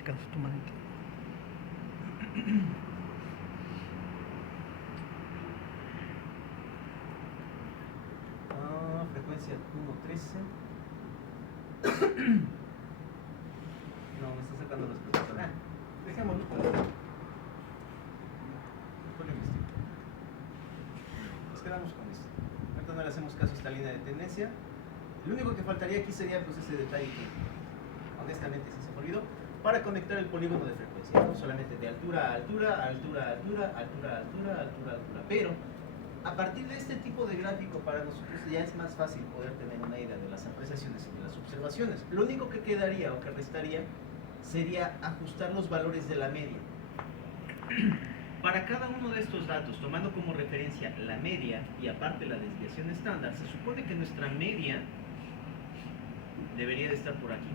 hace caso tu manito. Frecuencia 1.13. No, me está sacando los precursores. Dejémoslo. Nos quedamos con esto. Ahorita no le hacemos caso a esta línea de tendencia. Lo único que faltaría aquí sería pues ese detalle que honestamente se me olvidó, para conectar el polígono de frecuencia, no solamente de altura a altura, altura a altura, altura a altura, altura a altura. Pero a partir de este tipo de gráfico para nosotros ya es más fácil poder tener una idea de las apreciaciones y de las observaciones. Lo único que quedaría o que restaría sería ajustar los valores de la media. Para cada uno de estos datos, tomando como referencia la media y aparte la desviación estándar, se supone que nuestra media debería de estar por aquí.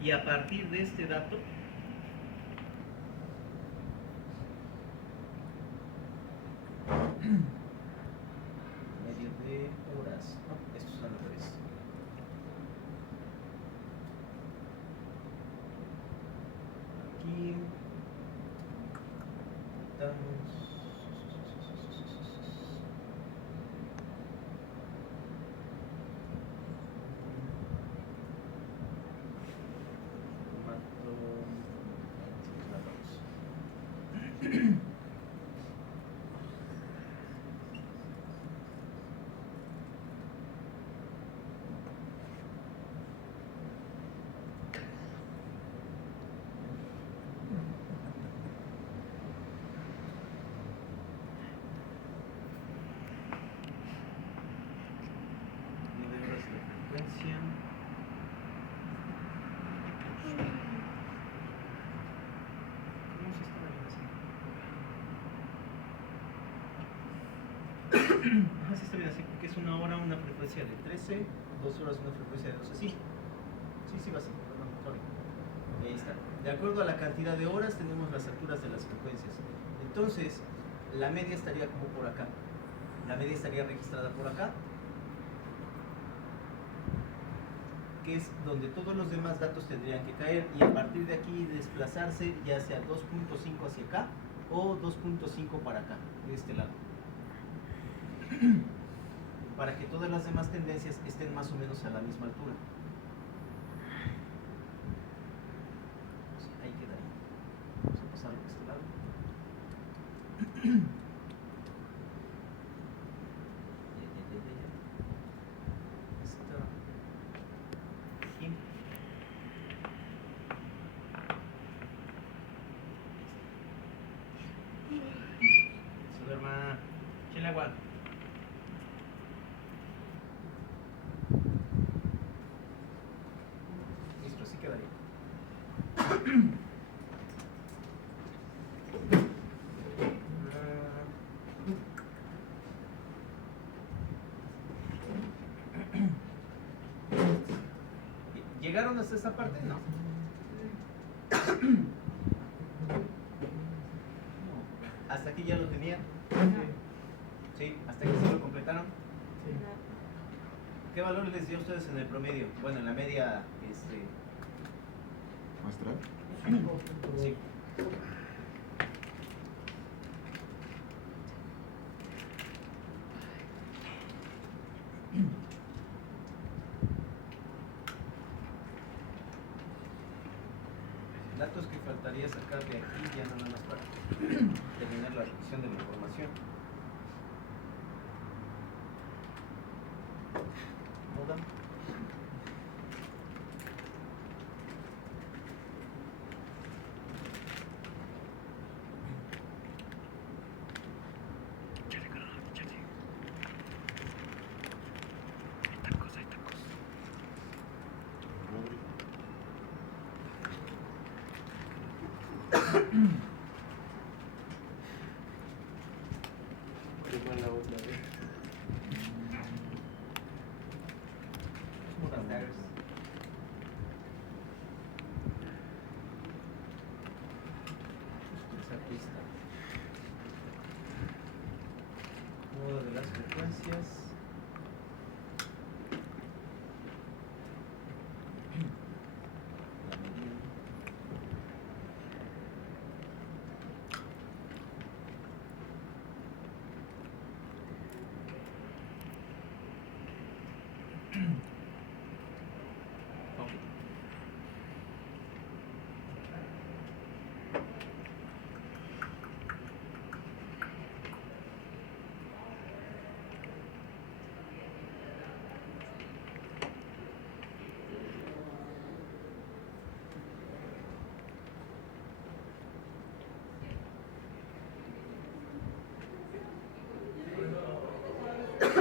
Y a partir de este dato, medio de horas, no, estos son los revés. Aquí estamos. Así está bien, así porque es una hora una frecuencia de 13, 2 horas una frecuencia de 12, sí va así, perdón, sorry. Ahí está. De acuerdo a la cantidad de horas tenemos las alturas de las frecuencias. Entonces, la media estaría como por acá. La media estaría registrada por acá, que es donde todos los demás datos tendrían que caer, y a partir de aquí desplazarse ya sea 2.5 hacia acá o 2.5 para acá, de este lado, para que todas las demás tendencias estén más o menos a la misma altura. Ahí quedaría. Vamos a pasarlo a este lado. Se duerma. Echen agua. Listo, así quedaría. ¿Llegaron hasta esta parte? No. ¿Hasta aquí ya lo tenían? Sí, hasta aquí sí lo completaron. Sí. ¿Qué valor les dio a ustedes en el promedio? Bueno, en la media, ¿Muestra? Sí. Datos que faltaría sacar de aquí ya nada más para terminar la revisión de la información. Moda. Modo de las frecuencias. La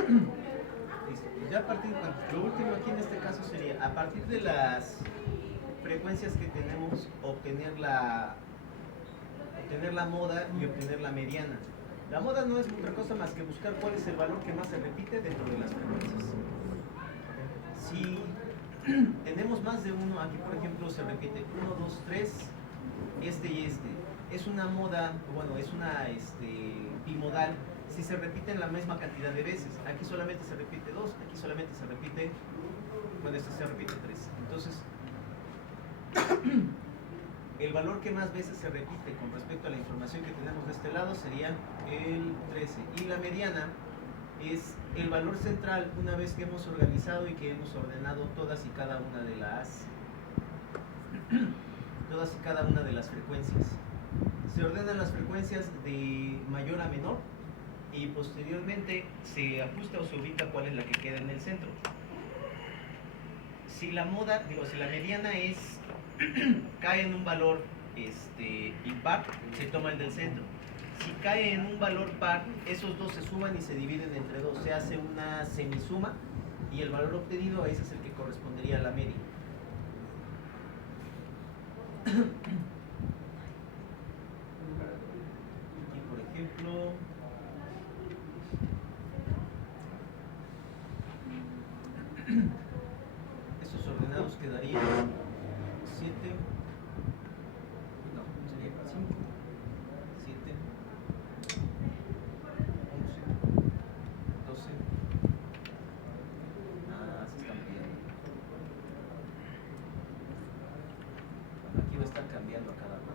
Listo. Pues ya a partir, bueno, lo último aquí en este caso sería, a partir de las frecuencias que tenemos, obtener la moda y obtener la mediana. La moda no es otra cosa más que buscar cuál es el valor que más se repite dentro de las frecuencias. Si tenemos más de uno, aquí por ejemplo se repite 1, 2, 3, este y este. Es una moda, bueno, es una bimodal si se repiten la misma cantidad de veces. Aquí solamente se repite 2, aquí solamente se repite, bueno, este se repite 3. Entonces, el valor que más veces se repite con respecto a la información que tenemos de este lado sería el 13. Y la mediana es el valor central una vez que hemos organizado y que hemos ordenado todas y cada una de las frecuencias. Se ordenan las frecuencias de mayor a menor y posteriormente se ajusta o se ubica cuál es la que queda en el centro. Si la mediana cae en un valor impar, se toma el del centro. Si cae en un valor par, esos dos se suman y se dividen entre dos. Se hace una semisuma y el valor obtenido ese es el que correspondería a la media. Aquí, por ejemplo, estos ordenados quedarían 7, no, sería 5, 7, 11, 12. Se están cambiando. Bueno, aquí va a estar cambiando a cada rato.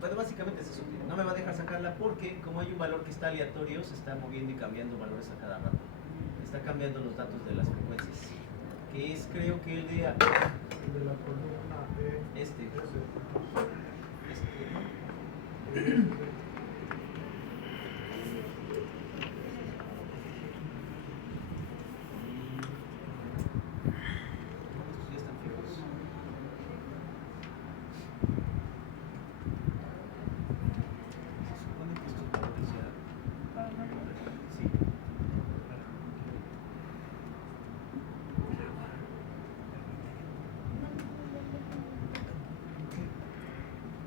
Bueno, básicamente es eso. No me va a dejar sacarla porque como hay un valor que está aleatorio, se está moviendo y cambiando valores a cada rato. Está cambiando los datos de las frecuencias. Que es, creo que el de acá. El de la columna E. Este. Estos ya están fijos. Se supone que estos valores ya. Sí.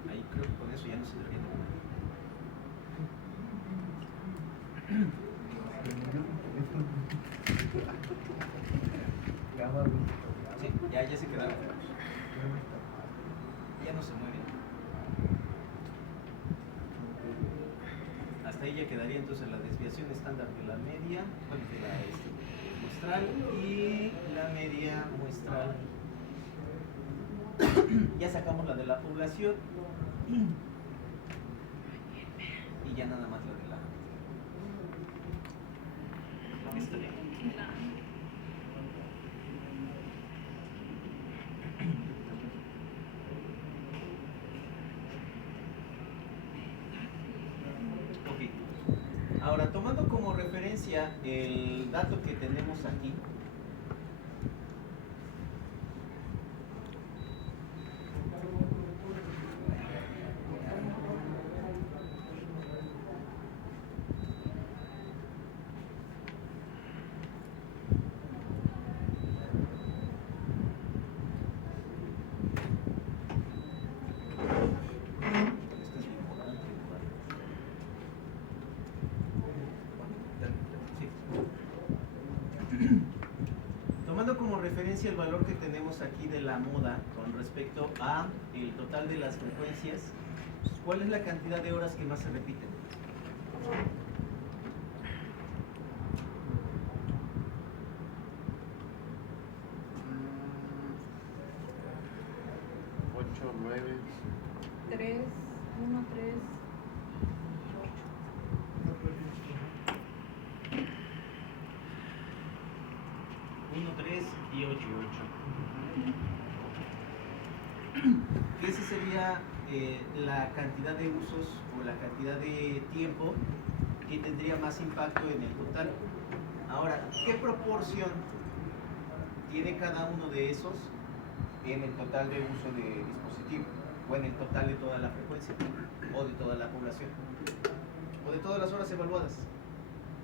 Ahí creo que con eso ya no se debería mover. Sí, ya se quedaron. Ya no se mueven. Hasta ahí ya quedaría entonces la desviación estándar de la media, bueno, de la muestral y la media muestral. Ya sacamos la de la población y ya nada más la de la estadía. Ahora, tomando como referencia el dato que tenemos aquí, tomando como referencia el valor que tenemos aquí de la moda con respecto a el total de las frecuencias, ¿cuál es la cantidad de horas que más se repiten? 8, 9. 3, 1, 3, 1, 3 y 8. Que esa sería la cantidad de usos o la cantidad de tiempo que tendría más impacto en el total. Ahora, ¿qué proporción tiene cada uno de esos en el total de uso de dispositivo? O en el total de toda la frecuencia, o de toda la población, o de todas las horas evaluadas.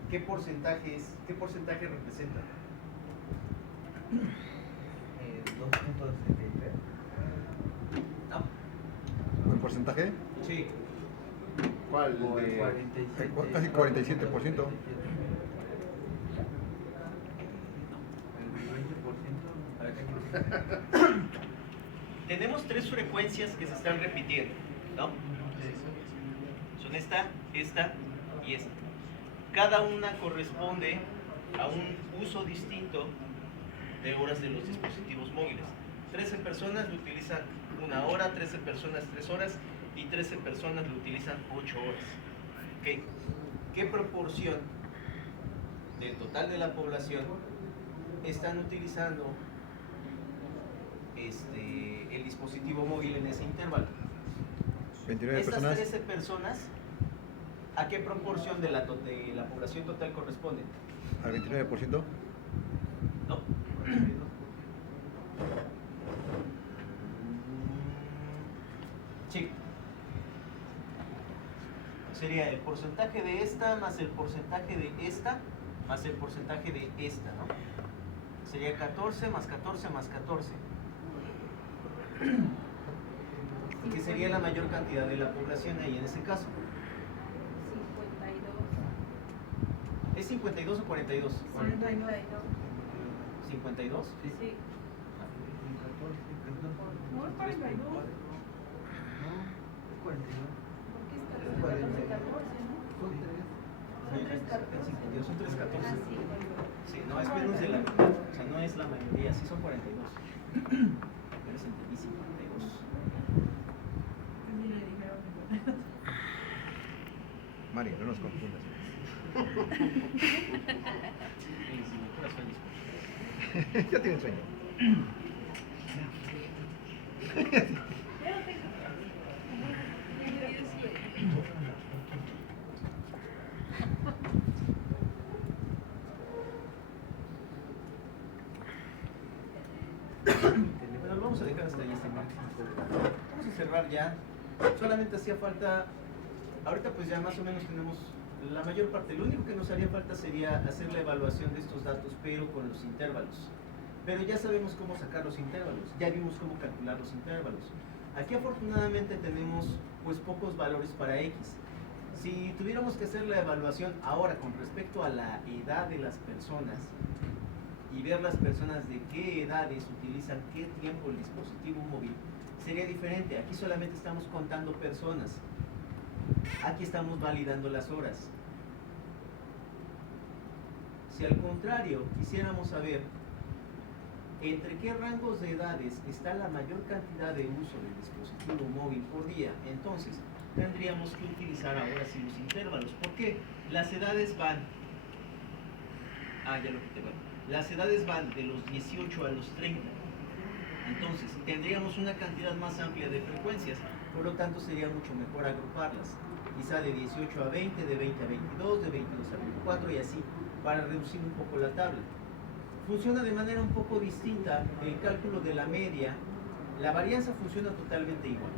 ¿qué porcentaje representa? 2.63. ¿No? ¿En porcentaje? Sí. ¿Cuál? El de- 47. Casi 47%. El 20%. Para que- Tenemos tres frecuencias que se están repitiendo, ¿no? Son esta y esta. Cada una corresponde a un uso distinto de horas de los dispositivos móviles. 13 personas lo utilizan 1 hora, 13 personas 3 horas y 13 personas lo utilizan 8 horas. ¿Ok? ¿Qué proporción del total de la población están utilizando el dispositivo móvil en ese intervalo? 29 Estas personas. 13 personas, ¿a qué proporción de la población total corresponden? Al 29%. ¿No? Sí. Sería el porcentaje de esta más el porcentaje de esta más el porcentaje de esta, ¿no? Sería 14 más 14 más 14. Que sería la mayor cantidad de la población ahí en ese caso. 52. ¿Es 52 o 42? 52. 52. Sí. No, es 42. No, es 42. Porque es 14, 14, 14, ¿no? Son 3. Son 3, 14. Son 3, 14. Ah, sí. Sí, no, es menos de la mitad. O sea, no es la mayoría, sí son 42. Pero es entendí 52. Sí, le dijeron 52. Mari, no nos confundas. Sí, sí, puras sueños. Ya tienen sueño. Bueno, lo vamos a dejar hasta ahí este martes. Vamos a cerrar ya. Solamente hacía falta, ahorita pues ya más o menos tenemos la mayor parte. Lo único que nos haría falta sería hacer la evaluación de estos datos, pero con los intervalos. Pero ya sabemos cómo sacar los intervalos, ya vimos cómo calcular los intervalos. Aquí afortunadamente tenemos pues pocos valores para X. Si tuviéramos que hacer la evaluación ahora con respecto a la edad de las personas y ver las personas de qué edades utilizan qué tiempo el dispositivo móvil, sería diferente. Aquí solamente estamos contando personas. Aquí estamos validando las horas. Si al contrario quisiéramos saber entre qué rangos de edades está la mayor cantidad de uso del dispositivo móvil por día, entonces tendríamos que utilizar ahora sí los intervalos. ¿Por qué? Las edades van... ya lo quité, bueno. Las edades van de los 18 a los 30. Entonces, tendríamos una cantidad más amplia de frecuencias, por lo tanto sería mucho mejor agruparlas. Quizá de 18 a 20, de 20 a 22, de 22 a 24 y así, para reducir un poco la tabla. Funciona de manera un poco distinta el cálculo de la media. La varianza funciona totalmente igual,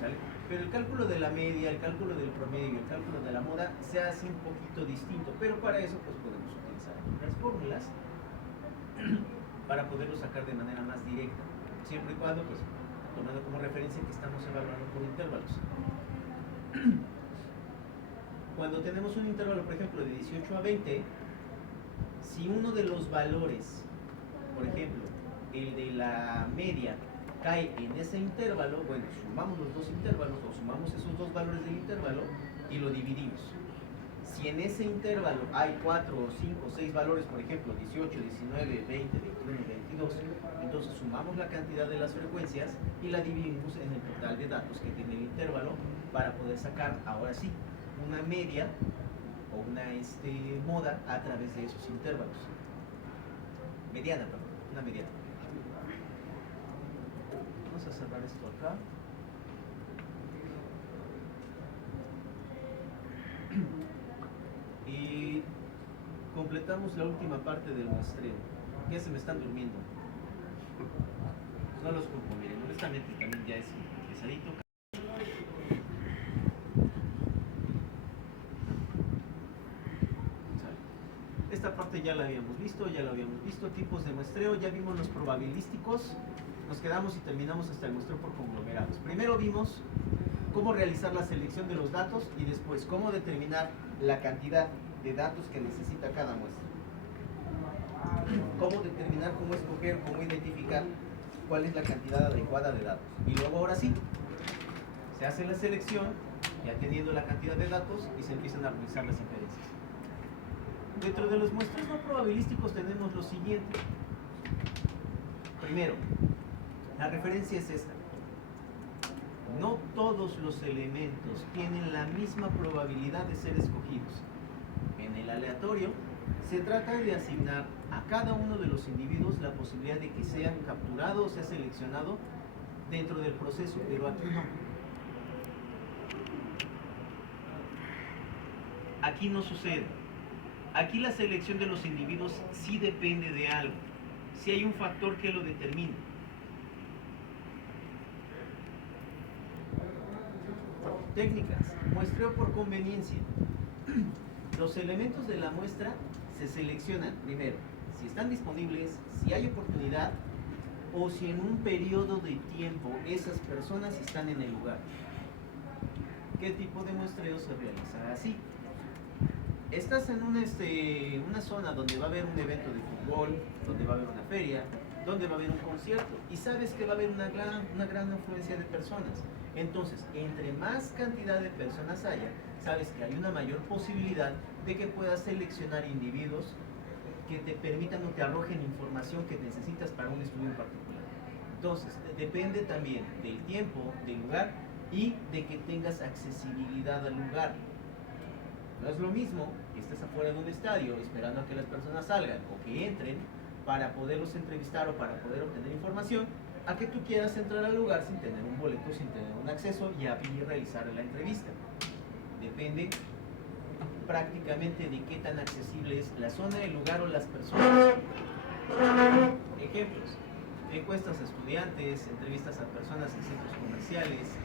¿vale? Pero el cálculo de la media, el cálculo del promedio y el cálculo de la moda se hace un poquito distinto, pero para eso pues podemos utilizar aquí las fórmulas para poderlo sacar de manera más directa, siempre y cuando pues tomando como referencia que estamos evaluando por intervalos. Cuando tenemos un intervalo, por ejemplo, de 18 a 20, si uno de los valores, por ejemplo, el de la media, cae en ese intervalo, bueno, sumamos los dos intervalos o sumamos esos dos valores del intervalo y lo dividimos. Si en ese intervalo hay 4 o 5 o 6 valores, por ejemplo, 18, 19, 20, 21, 22, entonces sumamos la cantidad de las frecuencias y la dividimos en el total de datos que tiene el intervalo para poder sacar, ahora sí, una media o una moda a través de esos intervalos. Mediana, perdón, una mediana. Vamos a cerrar esto acá. Y completamos la última parte del muestreo. Ya se me están durmiendo. No los culpo, miren, honestamente también ya es pesadito. Sale. esta parte ya la habíamos visto, tipos de muestreo, ya vimos los probabilísticos, nos quedamos y terminamos hasta el muestreo por conglomerados. Primero vimos cómo realizar la selección de los datos y después cómo determinar la cantidad de datos que necesita cada muestra. Cómo determinar, cómo escoger, cómo identificar cuál es la cantidad adecuada de datos. Y luego ahora sí, se hace la selección, ya teniendo la cantidad de datos, y se empiezan a realizar las inferencias. Dentro de los muestreos no probabilísticos tenemos lo siguiente. Primero, la referencia es esta. No todos los elementos tienen la misma probabilidad de ser escogidos. En el aleatorio, se trata de asignar a cada uno de los individuos la posibilidad de que sea capturado o sea seleccionado dentro del proceso, pero aquí no. Aquí no sucede. Aquí la selección de los individuos sí depende de algo. Si hay un factor que lo determine. Técnicas. Muestreo por conveniencia. Los elementos de la muestra se seleccionan primero si están disponibles, si hay oportunidad o si en un periodo de tiempo esas personas están en el lugar. ¿Qué tipo de muestreo se realiza así? Estás en una zona donde va a haber un evento de fútbol, donde va a haber una feria, donde va a haber un concierto y sabes que va a haber una gran afluencia de personas. Entonces, entre más cantidad de personas haya, sabes que hay una mayor posibilidad de que puedas seleccionar individuos que te permitan o te arrojen información que necesitas para un estudio en particular. Entonces, depende también del tiempo, del lugar y de que tengas accesibilidad al lugar. No es lo mismo que estés afuera de un estadio esperando a que las personas salgan o que entren para poderlos entrevistar o para poder obtener información, a que tú quieras entrar al lugar sin tener un boleto, sin tener un acceso y realizar la entrevista. Depende prácticamente de qué tan accesible es la zona, el lugar o las personas. Ejemplos: encuestas a estudiantes, entrevistas a personas en centros comerciales,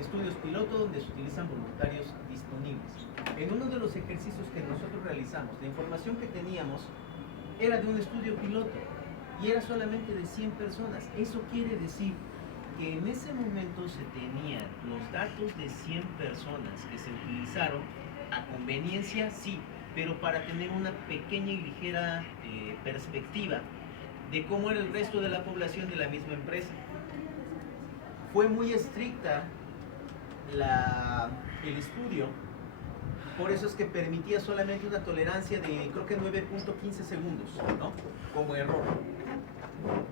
estudios piloto donde se utilizan voluntarios disponibles. En uno de los ejercicios que nosotros realizamos, la información que teníamos era de un estudio piloto y era solamente de 100 personas. Eso quiere decir que en ese momento se tenían los datos de 100 personas que se utilizaron a conveniencia, sí, pero para tener una pequeña y ligera perspectiva de cómo era el resto de la población de la misma empresa. Fue muy estricta el estudio, por eso es que permitía solamente una tolerancia de creo que 9.15 segundos, ¿no? Como error.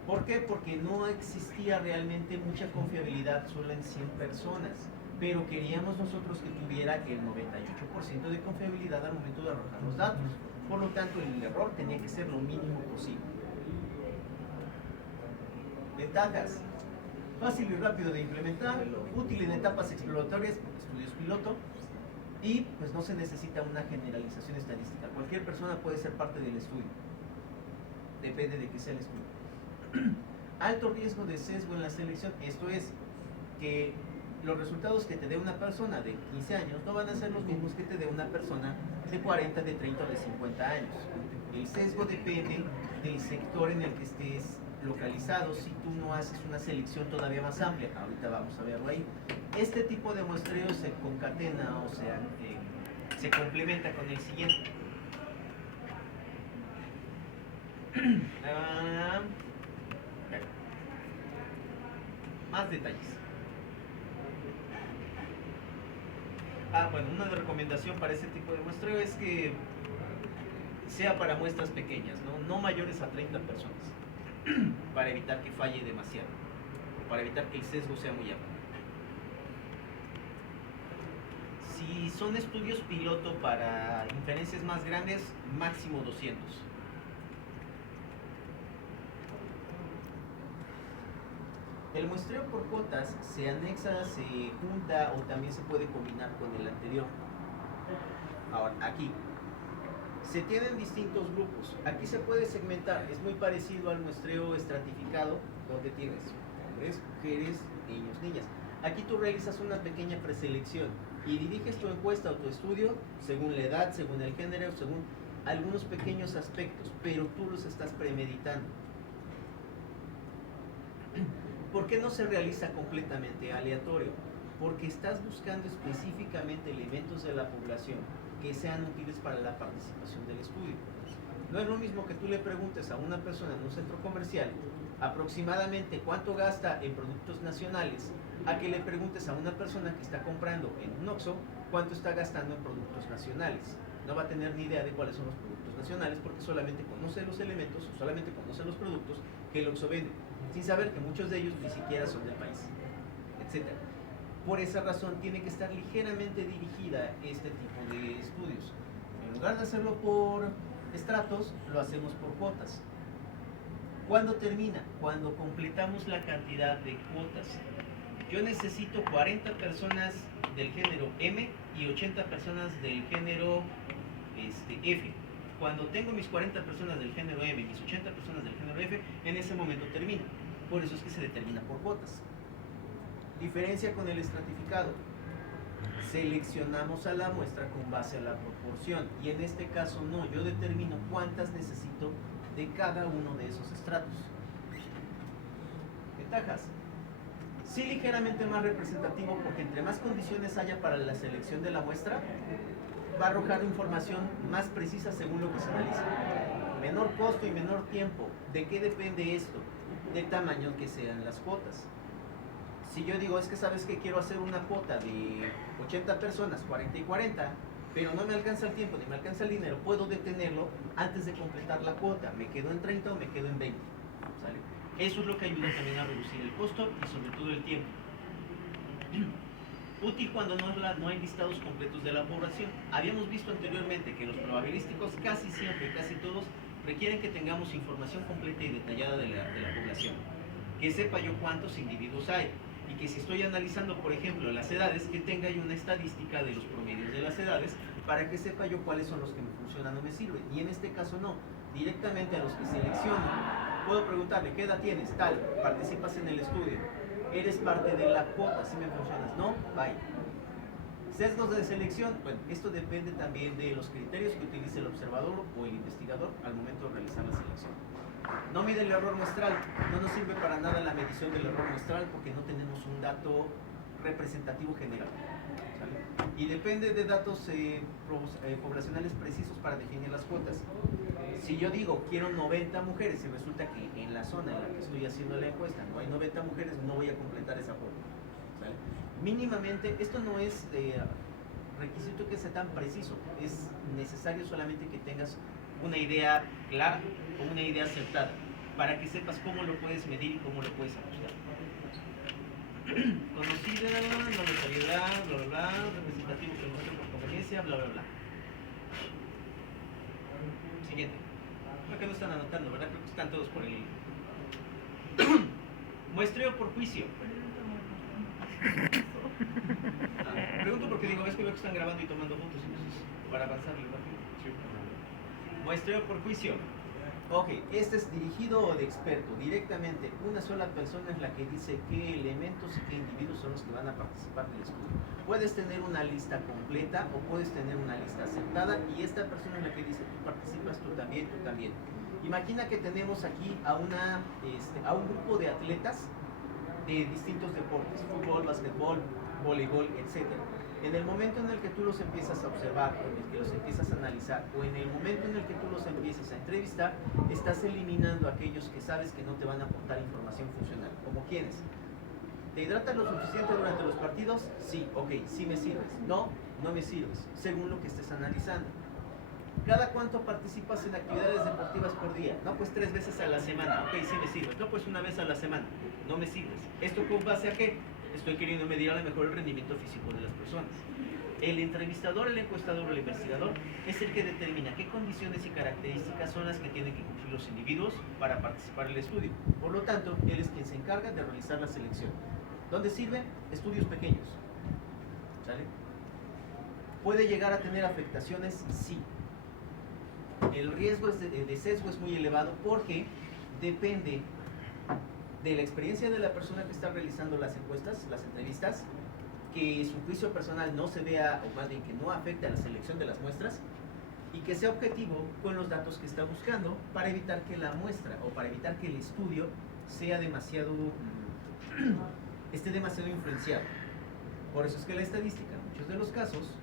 ¿Por qué? Porque no existía realmente mucha confiabilidad solo en 100 personas, pero queríamos nosotros que tuviera el 98% de confiabilidad al momento de arrojar los datos. Por lo tanto, el error tenía que ser lo mínimo posible. Ventajas: fácil y rápido de implementar, útil en etapas exploratorias, estudios piloto, y pues no se necesita una generalización estadística. Cualquier persona puede ser parte del estudio. Depende de qué sea el estudio. Alto riesgo de sesgo en la selección. Esto es que los resultados que te dé una persona de 15 años no van a ser los mismos que te dé una persona de 40, de 30 o de 50 años. El sesgo depende del sector en el que estés localizado si tú no haces una selección todavía más amplia. Ahorita vamos a verlo ahí. Este tipo de muestreo se concatena, o sea, se complementa con el siguiente. Más detalles. Bueno, una recomendación para este tipo de muestreo es que sea para muestras pequeñas, no mayores a 30 personas, para evitar que falle demasiado, para evitar que el sesgo sea muy amplio. Si son estudios piloto para inferencias más grandes, máximo 200. El muestreo por cuotas se anexa, se junta o también se puede combinar con el anterior. Ahora, aquí se tienen distintos grupos. Aquí se puede segmentar. Es muy parecido al muestreo estratificado, donde tienes hombres, mujeres, niños, niñas. Aquí tú realizas una pequeña preselección y diriges tu encuesta o tu estudio según la edad, según el género, según algunos pequeños aspectos, pero tú los estás premeditando. ¿Por qué no se realiza completamente aleatorio? Porque estás buscando específicamente elementos de la población que sean útiles para la participación del estudio. No es lo mismo que tú le preguntes a una persona en un centro comercial aproximadamente cuánto gasta en productos nacionales, a que le preguntes a una persona que está comprando en un Oxxo cuánto está gastando en productos nacionales. No va a tener ni idea de cuáles son los productos nacionales porque solamente conoce los elementos o solamente conoce los productos que el Oxxo vende, sin saber que muchos de ellos ni siquiera son del país, etc. Por esa razón tiene que estar ligeramente dirigida este tipo de estudios. En lugar de hacerlo por estratos, lo hacemos por cuotas. ¿Cuándo termina? Cuando completamos la cantidad de cuotas. Yo necesito 40 personas del género M y 80 personas del género F. Cuando tengo mis 40 personas del género M y mis 80 personas del género F, en ese momento termina. Por eso es que se determina por cuotas. Diferencia con el estratificado. Seleccionamos a la muestra con base a la proporción y en este caso no, yo determino cuántas necesito de cada uno de esos estratos. Ventajas. Sí, ligeramente más representativo porque entre más condiciones haya para la selección de la muestra, va a arrojar información más precisa según lo que se analiza. Menor costo y menor tiempo. ¿De qué depende esto? Del tamaño que sean las cuotas. Si yo digo, es que sabes que quiero hacer una cuota de 80 personas, 40 y 40, pero no me alcanza el tiempo ni me alcanza el dinero, puedo detenerlo antes de completar la cuota. ¿Me quedo en 30 o me quedo en 20? ¿Sale? Eso es lo que ayuda también a reducir el costo y sobre todo el tiempo. Útil cuando no hay listados completos de la población. Habíamos visto anteriormente que los probabilísticos casi siempre, casi todos, requieren que tengamos información completa y detallada de la población. Que sepa yo cuántos individuos hay. Y que si estoy analizando, por ejemplo, las edades, que tenga yo una estadística de los promedios de las edades para que sepa yo cuáles son los que me funcionan o me sirven. Y en este caso no. Directamente a los que selecciono, puedo preguntarle, ¿qué edad tienes? Tal, participas en el estudio. Eres parte de la cuota, si me funcionas. No, bye. Sesgos de selección, bueno, esto depende también de los criterios que utilice el observador o el investigador al momento de realizar la selección. No mide el error muestral, no nos sirve para nada la medición del error muestral porque no tenemos un dato representativo general. ¿Sale? Y depende de datos poblacionales precisos para definir las cuotas. Si yo digo quiero 90 mujeres y resulta que en la zona en la que estoy haciendo la encuesta no hay 90 mujeres, no voy a completar esa cuota. ¿Sale? Mínimamente, esto no es requisito que sea tan preciso, es necesario solamente que tengas una idea clara o una idea acertada para que sepas cómo lo puedes medir y cómo lo puedes ajustar. Conocida, la localidad, bla bla bla, representativo que muestra por conveniencia, bla bla bla. Siguiente. Creo que no están anotando, ¿verdad? Creo que están todos por el muestreo por juicio. Pregunto porque digo, es que veo que están grabando y tomando fotos, entonces para avanzar rápido. Muestreo por juicio. Ok, este es dirigido o de experto. Directamente, una sola persona es la que dice qué elementos y qué individuos son los que van a participar del estudio. Puedes tener una lista completa o puedes tener una lista aceptada y esta persona es la que dice, tú participas, tú también, tú también. Imagina que tenemos aquí a un grupo de atletas de distintos deportes, fútbol, básquetbol, voleibol, etc. En el momento en el que tú los empiezas a observar, o en el que los empiezas a analizar, o en el momento en el que tú los empiezas a entrevistar, estás eliminando a aquellos que sabes que no te van a aportar información funcional. ¿Como quiénes? ¿Te hidratas lo suficiente durante los partidos? Sí, ok, sí me sirves. No, no me sirves, según lo que estés analizando. ¿Cada cuánto participas en actividades deportivas por día? No, pues 3 veces a la semana. Ok, sí me sirves. No, pues 1 vez a la semana. No me sirves. ¿Esto con base a qué? Estoy queriendo medir a lo mejor el rendimiento físico de las personas. El entrevistador, el encuestador o el investigador es el que determina qué condiciones y características son las que tienen que cumplir los individuos para participar en el estudio. Por lo tanto, él es quien se encarga de realizar la selección. ¿Dónde sirve? Estudios pequeños. ¿Sale? ¿Puede llegar a tener afectaciones? Sí. El riesgo de sesgo es muy elevado porque depende de la experiencia de la persona que está realizando las encuestas, las entrevistas, que su juicio personal no se vea, o más bien que no afecte a la selección de las muestras, y que sea objetivo con los datos que está buscando para evitar que la muestra o para evitar que el estudio sea demasiado esté demasiado influenciado. Por eso es que la estadística en muchos de los casos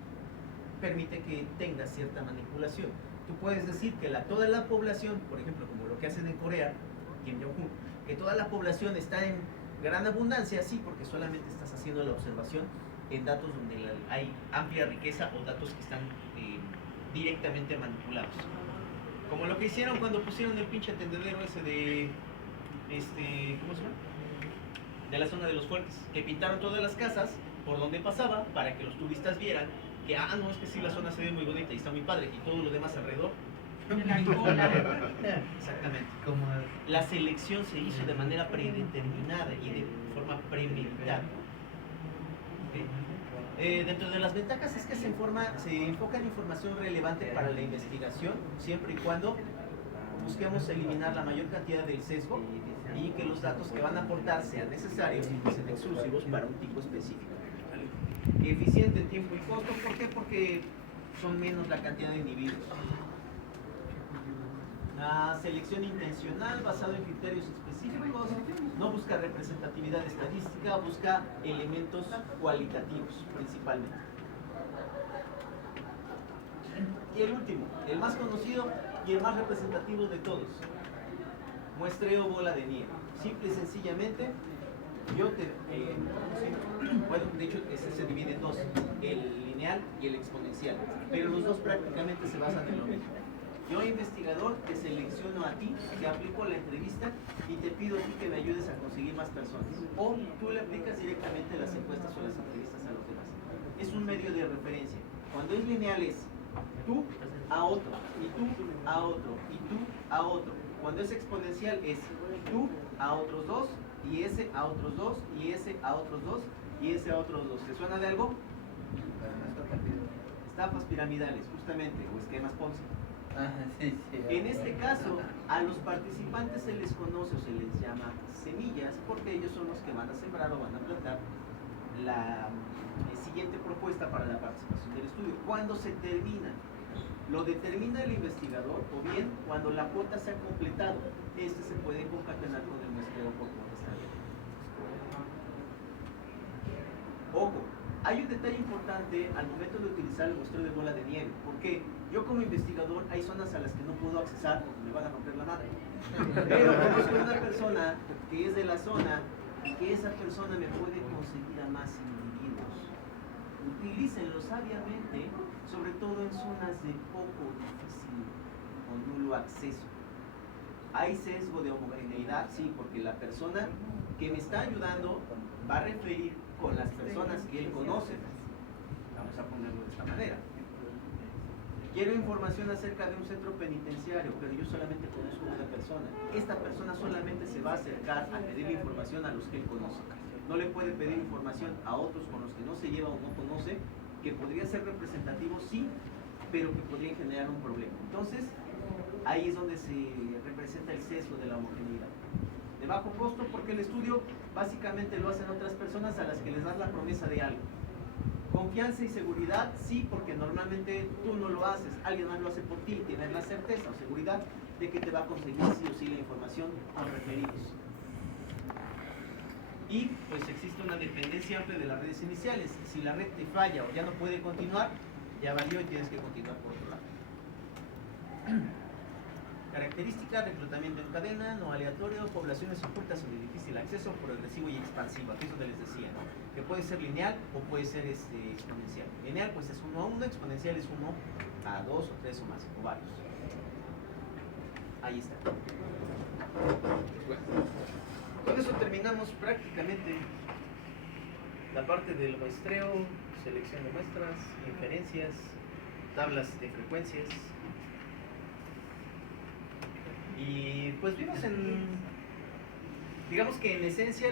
permite que tenga cierta manipulación. Tú puedes decir que toda la población, por ejemplo, como lo que hacen en Corea, Kim Jong-un, que toda la población está en gran abundancia, sí, porque solamente estás haciendo la observación en datos donde hay amplia riqueza o datos que están directamente manipulados. Como lo que hicieron cuando pusieron el pinche tendedero ese de, ¿cómo se llama? De la zona de los fuertes, que pintaron todas las casas por donde pasaba para que los turistas vieran que, no, es que sí, la zona se ve muy bonita y está muy padre, y todo lo demás alrededor. De la cola. Exactamente. Como La selección se hizo de manera predeterminada y de forma premeditada. Dentro de las ventajas es que se enfoca en información relevante para la investigación, siempre y cuando busquemos eliminar la mayor cantidad del sesgo y que los datos que van a aportar sean necesarios y no sean exclusivos para un tipo específico. Eficiente en tiempo y costo, ¿por qué? Porque son menos la cantidad de individuos. La selección intencional basada en criterios específicos, no busca representatividad estadística, busca elementos cualitativos principalmente. Y el último, el más conocido y el más representativo de todos, muestreo bola de nieve. Simple y sencillamente, bueno, de hecho ese se divide en dos, el lineal y el exponencial, pero los dos prácticamente se basan en lo mismo. Yo, investigador, te selecciono a ti, te aplico la entrevista y te pido a ti que me ayudes a conseguir más personas. O tú le aplicas directamente las encuestas o las entrevistas a los demás. Es un medio de referencia. Cuando es lineal es tú a otro, y tú a otro, y tú a otro. Cuando es exponencial es tú a otros dos, y ese a otros dos, y ese a otros dos, y ese a otros dos. ¿Te suena de algo? Estafas piramidales, justamente, o esquemas Ponzi. sí. En este caso, a los participantes se les conoce o se les llama semillas porque ellos son los que van a sembrar o van a plantar la siguiente propuesta para la participación del estudio. ¿Cuándo se termina? Lo determina el investigador o bien cuando la cuota se ha completado. Este se puede concatenar con el muestreo por cuotas también. Ojo, hay un detalle importante al momento de utilizar el muestreo de bola de nieve, porque yo como investigador hay zonas a las que no puedo accesar porque me van a romper la madre. Pero conozco a una persona que es de la zona y que esa persona me puede conseguir a más individuos. Utilícenlo sabiamente, sobre todo en zonas de poco difícil o nulo acceso. Hay sesgo de homogeneidad, sí, porque la persona que me está ayudando va a referir con las personas que él conoce. Vamos a ponerlo de esta manera. Quiero información acerca de un centro penitenciario, pero yo solamente conozco a una persona. Esta persona solamente se va a acercar a pedir información a los que él conoce. No le puede pedir información a otros con los que no se lleva o no conoce, que podría ser representativo, sí, pero que podría generar un problema. Entonces, ahí es donde se representa el sesgo de la homogeneidad. De bajo costo, porque el estudio básicamente lo hacen otras personas a las que les das la promesa de algo. Confianza y seguridad, sí, porque normalmente tú no lo haces, alguien más lo hace por ti, tienes la certeza o seguridad de que te va a conseguir sí o sí la información con referidos. Y pues existe una dependencia amplia de las redes iniciales. Si la red te falla o ya no puede continuar, ya valió y tienes que continuar por otro lado. Características: reclutamiento en cadena, no aleatorio, poblaciones ocultas o de difícil acceso, progresivo y expansivo. Aquí es donde les decía, ¿no? Que puede ser lineal o puede ser exponencial. Lineal pues es 1 a 1, exponencial es 1 a 2 o 3 o más, o varios. Ahí está. Bueno, con eso terminamos prácticamente la parte del muestreo, selección de muestras, inferencias, tablas de frecuencias. Y pues vimos digamos que en esencia